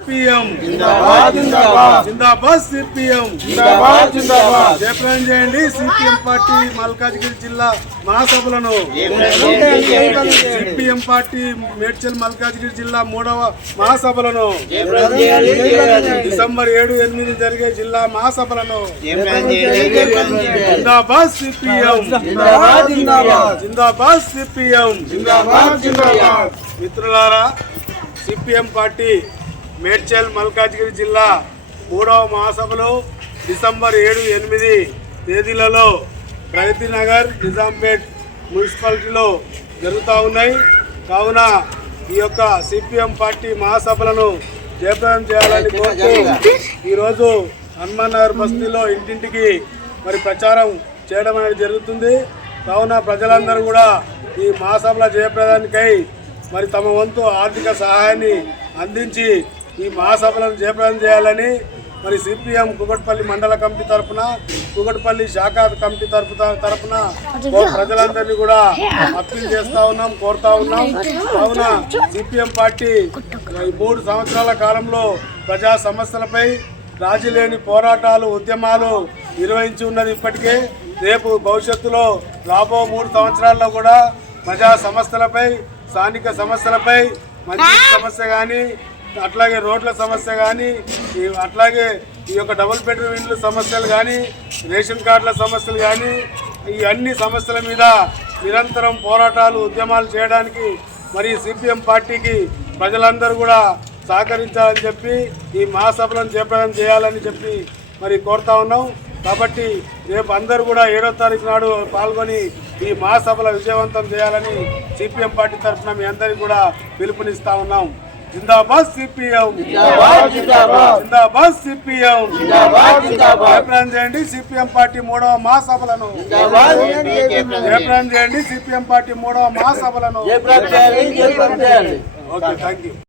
CPM जिंदाबाद जिंदाबाद जिंदाबाद सीपीएम जिंदाबाद जिंदाबाद जयप्रदం చేయండి सीपीएम पार्टी మల్కాజ్గిరి జిల్లా మహాసభలను सीपीएम पार्टी మేడ్చల్ మల్కాజ్గిరి జిల్లా 3వ మహాసభలను డిసెంబర్ 7-8 జరిగే జిల్లా మహాసభలను जिंदाबाद सीपीएम जिंदाबाद जिंदाबाद जिंदाबाद सीपीएम जिंदाबाद जिंदाबाद మిత్రులారా सीपीएम पार्टी మేడ్చల్ మల్కాజ్గిరి జిల్లా 3వ మహాసభలో డిసెంబర్ 7-8 తేదీలలో ప్రగతి నగర్ నిజాంపేట్ మున్సిపాలిటీలో జరుగుతూ ఉన్నాయి. కావున ఈ యొక్క సిపిఎం పార్టీ మహాసభలను జయప్రదం చేయాలని కోరుతూ ఈరోజు హనుమాన్ నగర్ బస్తీలో ఇంటింటికి మరి ప్రచారం చేయడం అనేది జరుగుతుంది. కావున ప్రజలందరూ కూడా ఈ మహాసభల జయప్రదానికై మరి తమ వంతు ఆర్థిక సహాయాన్ని అందించి ఈ మహాసభలను జయప్రదం చేయాలని మరి సిపిఎం కుకట్పల్లి మండల కమిటీ తరఫున కుకట్పల్లి శాఖ కమిటీ తరఫున ప్రజలందరినీ కూడా అప్పీల్ చేస్తూ ఉన్నాం, కోరుతా ఉన్నాం. కావున సిపిఎం పార్టీ 3 సంవత్సరాల కాలంలో ప్రజా సమస్యలపై రాజీ లేని పోరాటాలు ఉద్యమాలు నిర్వహించి ఉన్నది. ఇప్పటికే రేపు భవిష్యత్తులో రాబో 3 సంవత్సరాల్లో కూడా ప్రజా సమస్యలపై స్థానిక సమస్యలపై మంచి సమస్య కానీ అట్లాగే రోడ్ల సమస్య కానీ అట్లాగే ఈ యొక్క డబుల్ బెడ్రూమ్ ఇండ్ల సమస్యలు కానీ రేషన్ కార్డుల సమస్యలు కానీ ఈ అన్ని సమస్యల మీద నిరంతరం పోరాటాలు ఉద్యమాలు చేయడానికి మరి సిపిఎం పార్టీకి ప్రజలందరూ కూడా సహకరించాలని చెప్పి ఈ మహాసభలను జయప్రదం చేయాలని చెప్పి మరి కోరుతా ఉన్నాం. కాబట్టి రేపు అందరూ కూడా 7వ తారీఖు నాడు పాల్గొని ఈ మహాసభల విజయవంతం చేయాలని సిపిఎం పార్టీ తరఫున మీ అందరికీ కూడా పిలుపునిస్తా ఉన్నాం. जिंदाबाद सीपीएम जिंदाबाद जिंदाबाद जिंदाबाद सीपीएम जिंदाबाद जिंदाबाद जयप्रदం చేయండి सीपीएम पार्टी 3వ మహాసభలను జయప్రదం చేయండి सीपीएम पार्टी 3వ మహాసభలను ఓకే థాంక్యూ.